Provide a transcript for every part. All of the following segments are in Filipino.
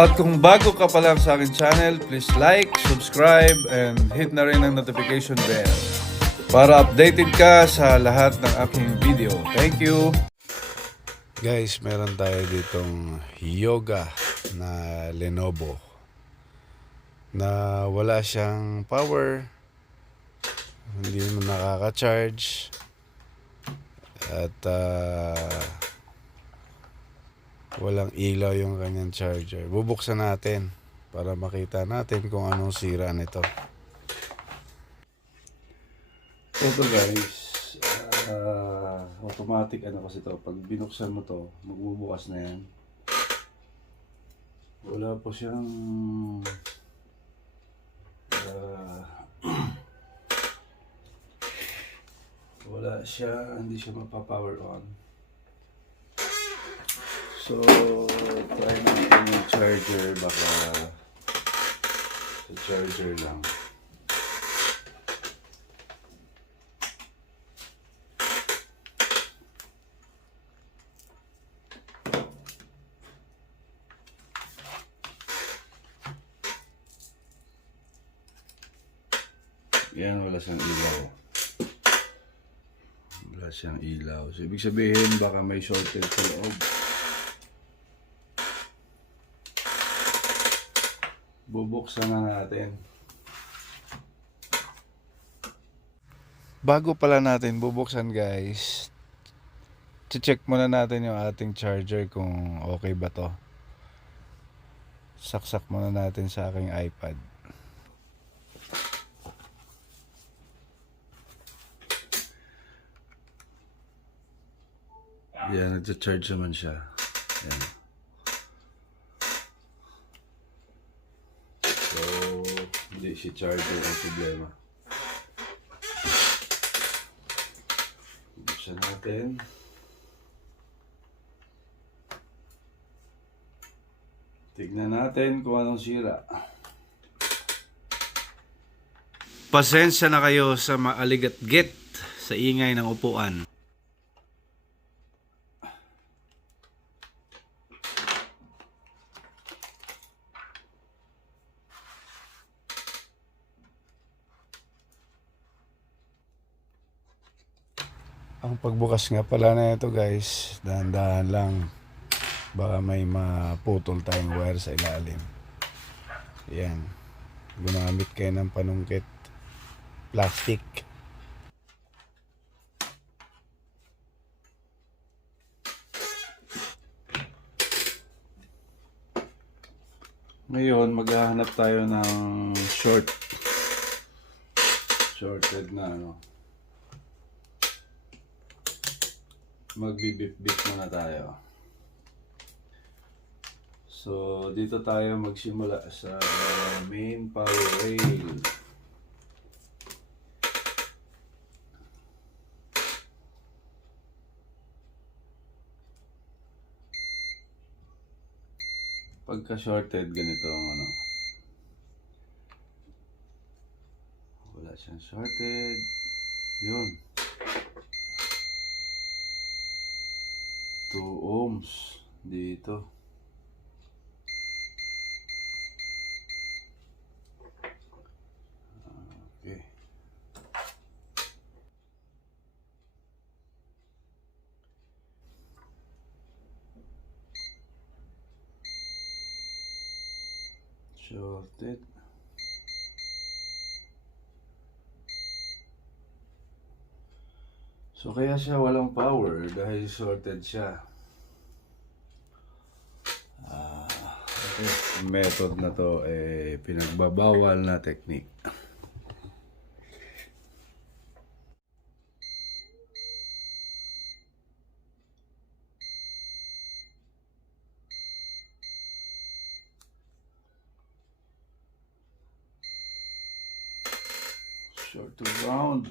At kung bago ka pa lang sa akin channel, please like, subscribe, and hit na rin ang notification bell para updated ka sa lahat ng aking video. Thank you! Guys, meron tayo ditong Yoga na Lenovo na wala siyang power, hindi mo nakaka-charge, at walang ilaw yung kanyang charger. Bubuksan natin para makita natin kung anong sira nito. Ito guys, automatic ano kasi to. Pag binuksan mo to, magbubukas na yan. Wala po siyang wala siya, hindi siya mapapower on. So, try natin yung charger, baka sa charger lang. Yan, wala siyang ilaw. Wala siyang ilaw. So, ibig sabihin, baka may shorted sa loob. Bubuksan na natin. Bago pala natin bubuksan guys, check muna natin yung ating charger kung okay ba to. Saksak muna natin sa aking iPad. Yan, nagcha-charge naman siya. Yan. So, hindi si charger ang problema. Buksan natin. Tignan natin kung anong sira. Pasensya na kayo sa maaligat-git sa ingay ng upuan. Ang pagbukas nga pala na ito guys, dahan-dahan lang. Baka may maputol tayong wire sa ilalim. Yan. Gumamit kayo ng panungkit plastic. Ngayon, maghahanap tayo ng shorted na ano. Magbibip-bip muna tayo. So, dito tayo magsimula sa main power rail. Pagka shorted, ganito ang ano. Wala siyang shorted. Yun. 2 ohms dito. Okay. Shorted. So kaya siya walang power dahil shorted siya. Okay. Method na to pinagbabawal na technique. Short to ground.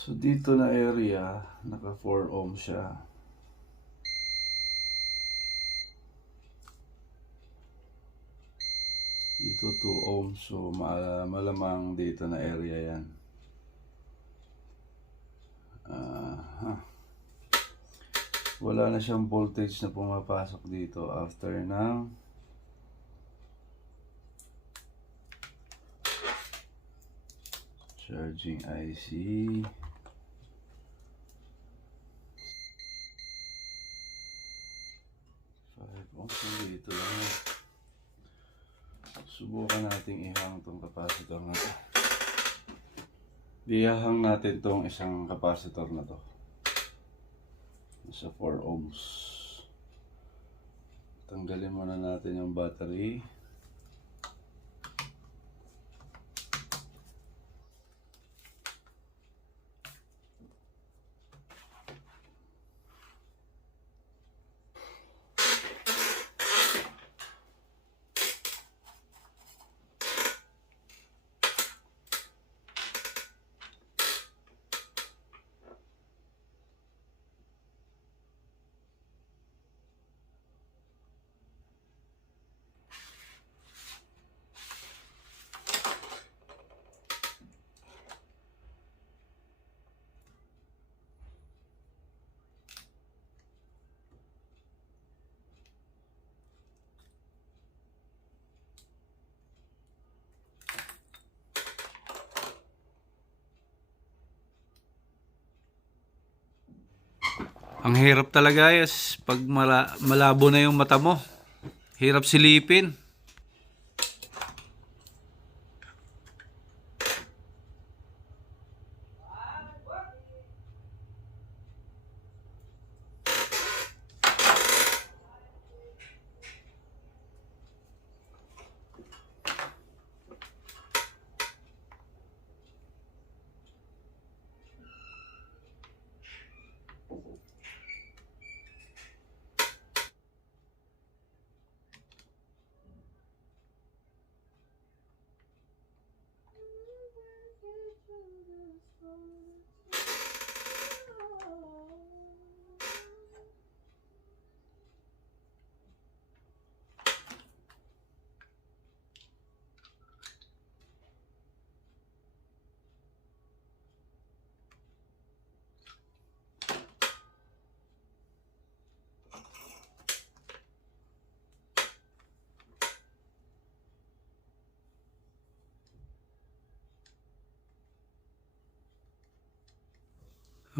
So dito na area, naka 4 ohm siya. Dito 2 ohms, so malamang dito na area yan. Wala na siyang voltage na pumapasok dito after ng charging IC. Dito lang. Subukan natin ihang itong capacitor na to. Ihang natin itong isang capacitor na to. Sa 4 ohms. Tanggalin muna natin yung battery. Ang hirap talaga guys pag malabo na yung mata mo. Hirap silipin.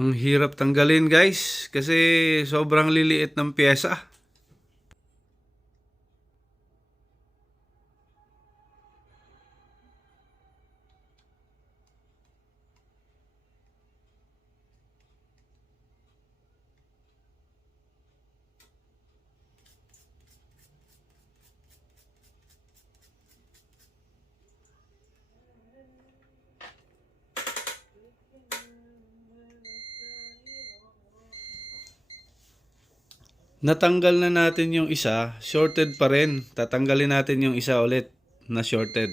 Ang hirap tanggalin guys kasi sobrang liliit ng pyesa. Natanggal na natin yung isa, shorted pa rin. Tatanggalin natin yung isa ulit na shorted.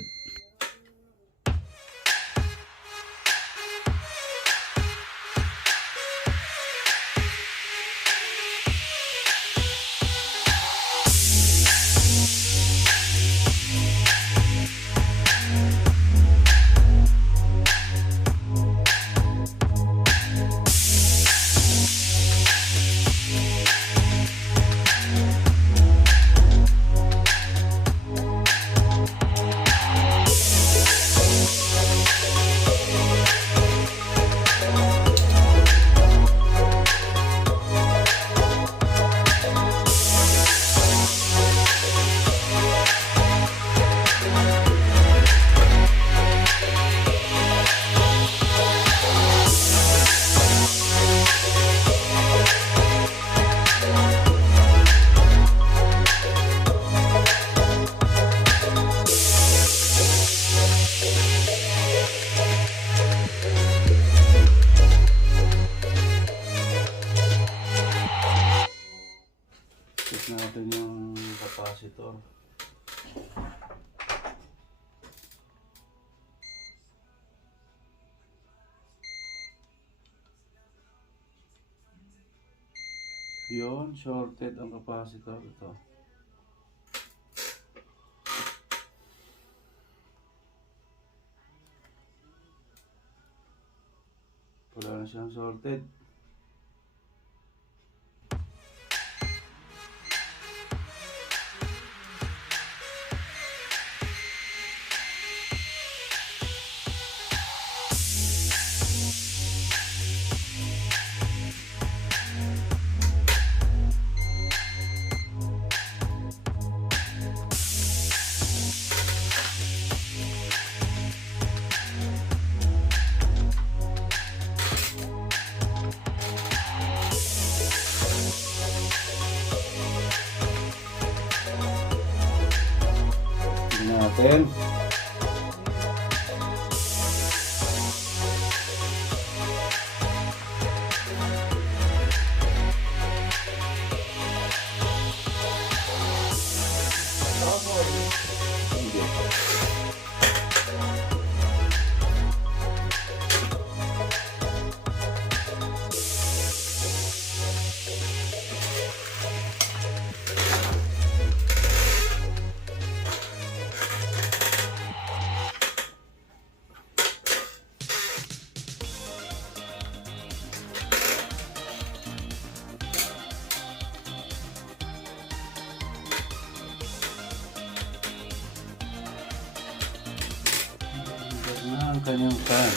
Check natin yung capacitor. Yun, shorted ang capacitor ito. Wala na siyang sorted. Tingnan natin. Ang kanyang pan.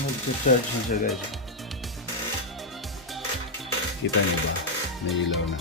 Mag-charge na siya, guys. Kita niyo ba? May ilaw na.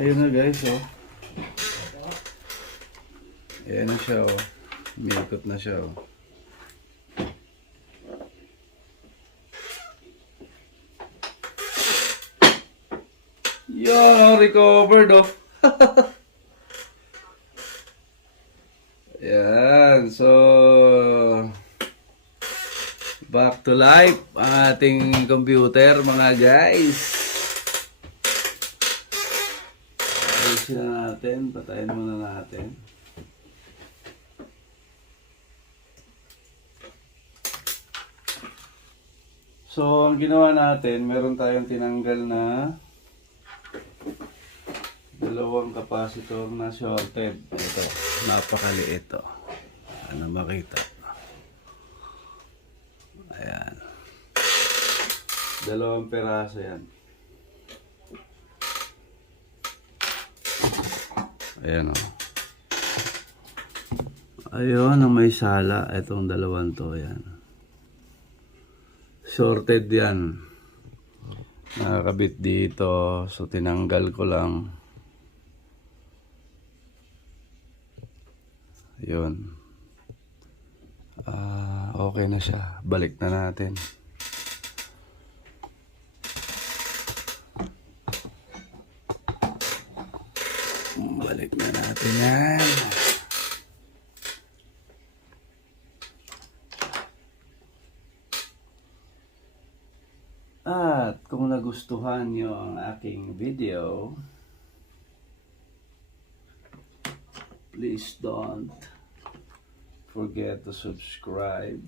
Ayun na, guys, oh. Ayan na siya, oh. Umiikot na siya, oh. Yan, recovered, oh. Ayan, so back to life ang ating computer, mga guys. Ayusin na natin, patayin muna natin. So, ang ginawa natin, meron tayong tinanggal na dalawang capacitor na shorted. Ito, napakaliit ito. Ano makita? Ayan. Dalawang peraso yan. Ayan, o. Ayun, ang may sala. Itong dalawang to, ayan. Shorted yan. Nakakabit dito. So, tinanggal ko lang. Yun. Okay na siya. Balik na natin. Balik na natin yan. At kung nagustuhan nyo ang aking video, please don't forget to subscribe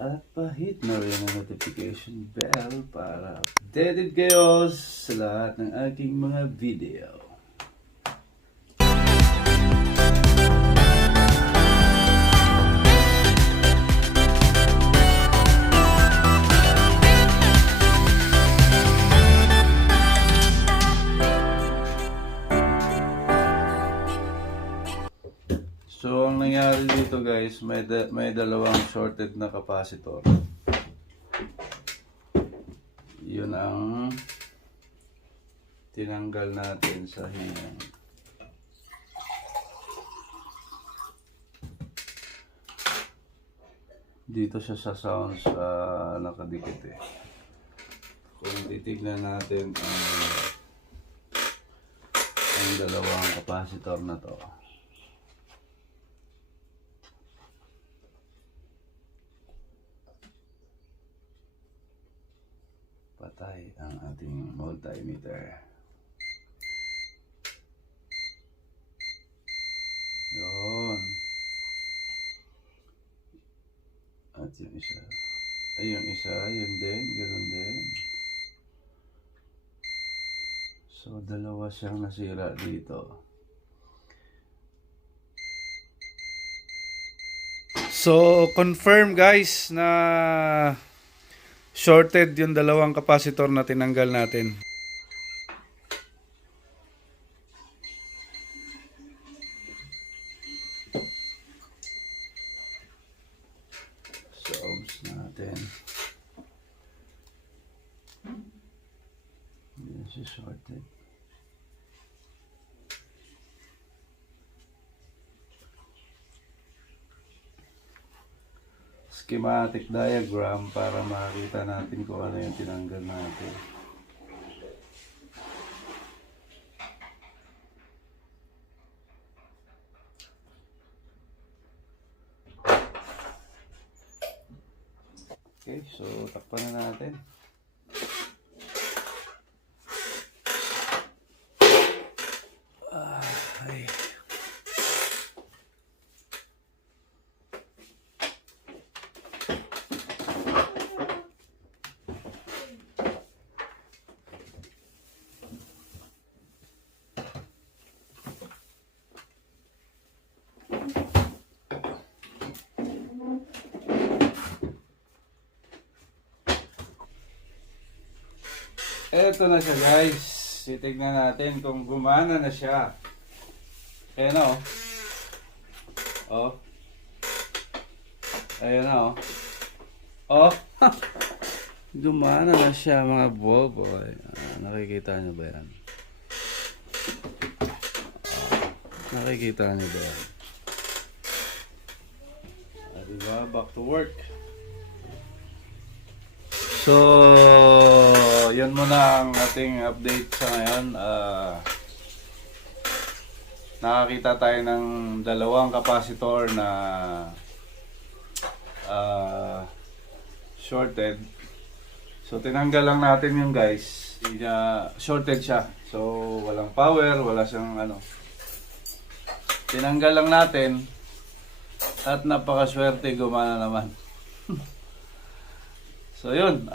at pa-hit na rin ang notification bell para updated kayo sa lahat ng aking mga video. So, ang nangyari dito guys, may dalawang shorted na capacitor. Yun ang tinanggal natin sa hinang. Dito siya sa sounds nakadikit eh. Kung titignan natin ang dalawang capacitor na to. Patay ang ating multimeter. Yun. At yung isa. Ay, yung isa. Yun din. Ganoon din. So, dalawa siyang nasira dito. So, confirm guys na shorted yung dalawang capacitor na tinanggal natin. So, ohms natin. This is shorted. Schematic diagram para makita natin kung ano yung tinanggal natin. Okay, so takpan na natin. Ay. Eto na siya guys. Titignan natin kung gumana na siya. Ayan na oh. Oh. Ayan na oh. Oh. Gumana na siya mga boboy. Nakikita nyo ba yan? Nakikita nyo ba yan? Diba? Back to work. So, yun muna ang ating update sa ngayon. Nakakita tayo ng dalawang capacitor na shorted. So, tinanggal lang natin yung guys. Shorted siya. So, walang power, wala siyang ano. Tinanggal lang natin at napakaswerte gumana naman. So yun,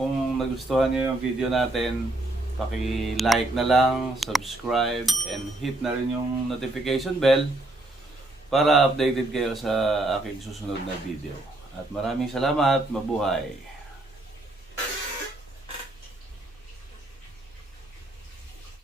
kung nagustuhan nyo yung video natin, paki-like na lang, subscribe, and hit na rin yung notification bell para updated kayo sa aking susunod na video. At maraming salamat, mabuhay!